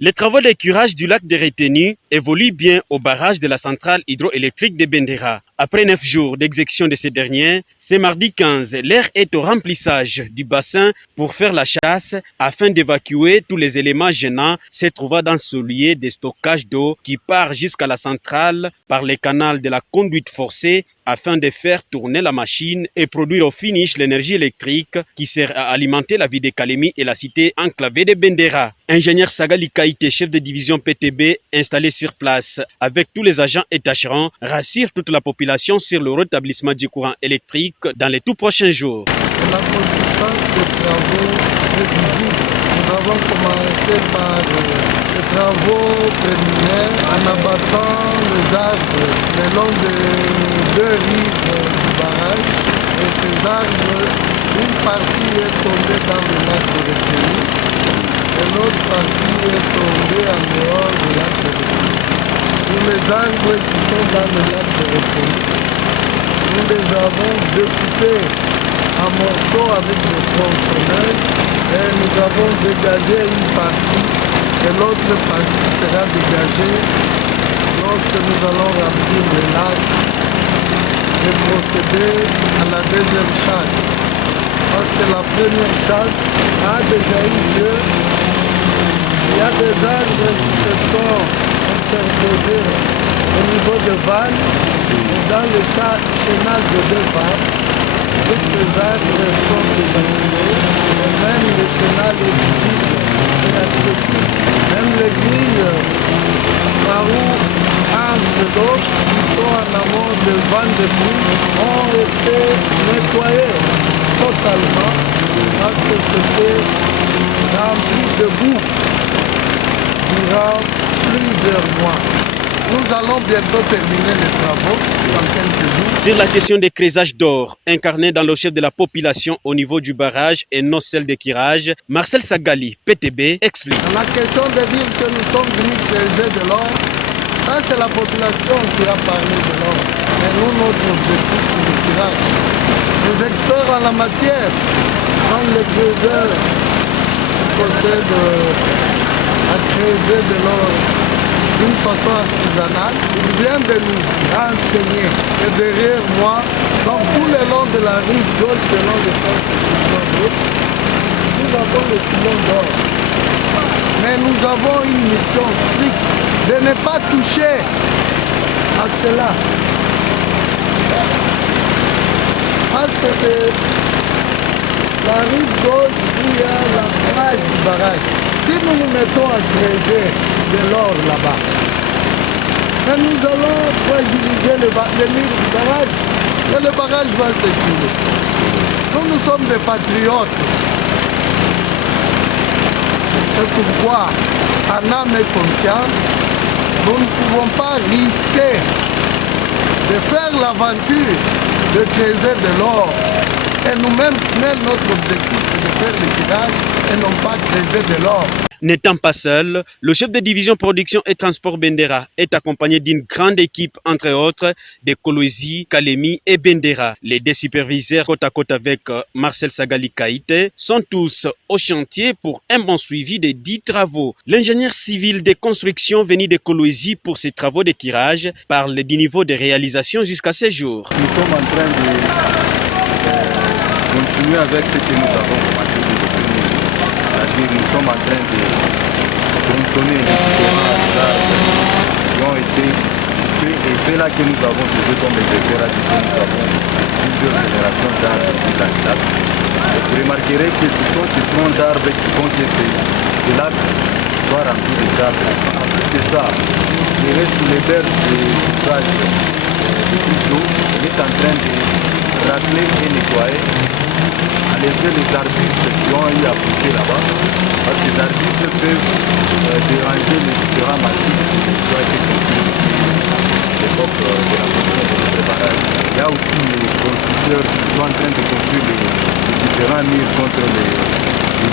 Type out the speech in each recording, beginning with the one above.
Les travaux de curage du lac de retenue évoluent bien au barrage de la centrale hydroélectrique de Bendera. Après 9 jours d'exécution de ces derniers, ce mardi 15, l'air est au remplissage du bassin pour faire la chasse afin d'évacuer tous les éléments gênants se trouvant dans ce lieu de stockage d'eau qui part jusqu'à la centrale par les canaux de la conduite forcée afin de faire tourner la machine et produire au finish l'énergie électrique qui sert à alimenter la ville de Kalemi et la cité enclavée de Bendera. Ingénieur Sagali Kaïté, chef de division PTB, installé sur place avec tous les agents et tâcherons, rassure toute la population sur le rétablissement du courant électrique dans les tout prochains jours. La consistance des travaux est visible. Nous avons commencé par les travaux préliminaires en abattant les arbres le long des deux rives du barrage. Et ces arbres, une partie est tombée dans le lac de retenue et l'autre partie est tombée en dehors du lac de retenue. Pour les arbres qui sont dans le lac de retenue, nous les avons découpés en morceaux avec le tronçonneuse et nous avons dégagé une partie et l'autre partie sera dégagée lorsque nous allons remplir le lac et procéder à la deuxième chasse. Parce que la première chasse a déjà eu lieu. Il y a des arbres qui se sont interposés au niveau de Vannes et dans le chaînage de deux Vannes. Toutes ces arbres sont évacués et même le chenal est visible et accessible. Même les grilles par où entre l'autre qui sont en amont de vannes de pluie ont été nettoyées totalement parce que c'était rempli de boue durant plusieurs mois. Nous allons bientôt terminer les travaux dans quelques jours. Sur la question des creusages d'or, incarné dans le chef de la population au niveau du barrage et non celle des tirages, Marcel Sagali, PTB, explique. La question de dire que nous sommes venus creuser de l'or, ça c'est la population qui a parlé de l'or. Mais nous, notre objectif c'est le tirage. Les experts en la matière, comme les creuseurs qui possèdent à creuser de l'or d'une façon artisanale, ils viennent de nous renseigner. Et derrière moi, donc tout le long de la rive gauche, selon le sens de nous avons le filon d'or. Mais nous avons une mission stricte de ne pas toucher à cela. Parce que c'est la rive gauche où il y a la plage du barrage. Si nous nous mettons à creuser de l'or là-bas, nous allons fragiliser le mur du barrage et le barrage va s'écrouler. Nous sommes des patriotes. C'est pourquoi, en âme et conscience, nous ne pouvons pas risquer de faire l'aventure de creuser de l'or. Et nous-mêmes, SNEL, notre objectif, c'est de faire le tirage et non pas creuser de l'or. N'étant pas seul, le chef de division production et transport Bendera est accompagné d'une grande équipe, entre autres, de Kolwezi, Kalemi et Bendera. Les deux superviseurs, côte à côte avec Marcel Sagali Kaïté, sont tous au chantier pour un bon suivi des 10 travaux. L'ingénieur civil de construction venu de Kolwezi pour ces travaux de tirage parle du niveau de réalisation jusqu'à ce jour. Nous sommes en train de continuer avec ce que nous avons commencé de définir. C'est-à-dire nous sommes en train de tronçonner les différents arbres qui ont été faits et c'est là que nous avons trouvé comme les éclairages que nous avons plusieurs générations d'arbres ici dans le lac. Vous remarquerez que ce sont ces troncs d'arbres qui font que ce lac soit rempli de sable. En plus de ça, je reste sous les berges de l'ouvrage de prise d'eau, on est en train de racler et nettoyer, enlever les arbustes qui ont eu à pousser là-bas, parce que ces arbustes peuvent déranger les différents massifs qui ont été construits à l'époque de la construction de notre barrage. Il y a aussi les constructeurs qui sont en train de construire les différents murs contre les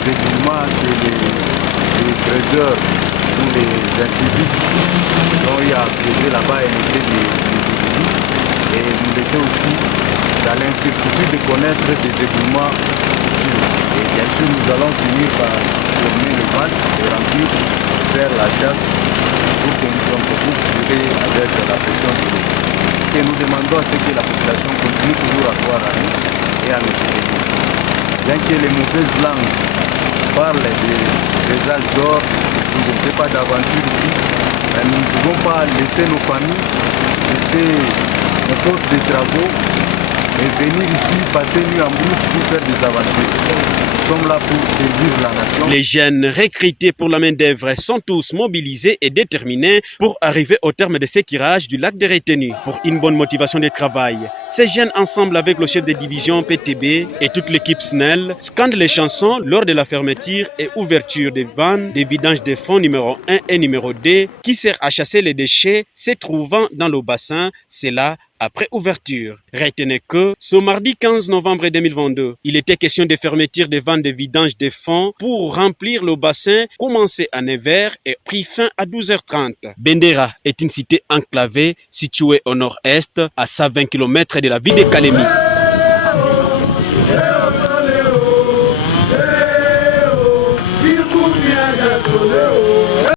éboulements que les creuseurs ou les inciviques qui ont eu à creuser là-bas et essayer de éboulir. Et nous laisser aussi dans l'incertitude de connaître des éboulements futurs. Et bien sûr, nous allons finir par terminer le van et remplir faire la chasse pour durer avec la pression de l'eau. Et nous demandons à ce que la population continue toujours à croire à nous et à nous soutenir. Bien que les mauvaises langues parlent des âges d'or, je ne sais pas d'aventure ici, mais nous ne pouvons pas laisser nos familles, laisser nos postes de travaux et venir ici passer nuit en brousse pour faire des aventures. Nous sommes là pour servir la nation. Les jeunes recrutés pour la main-d'œuvre sont tous mobilisés et déterminés pour arriver au terme de ces tirages du lac des retenues. Pour une bonne motivation de travail, ces jeunes, ensemble avec le chef de division PTB et toute l'équipe SNEL, scandent les chansons lors de la fermeture et ouverture des vannes des vidanges des fonds numéro 1 et numéro 2 qui sert à chasser les déchets se trouvant dans le bassin. C'est là après ouverture. Retenez que ce mardi 15 novembre 2022, il était question de fermeture des vannes de vidange des fonds pour remplir le bassin, commencé à 9h et pris fin à 12h30. Bendera est une cité enclavée située au nord-est, à 120 km de la ville de Kalemi.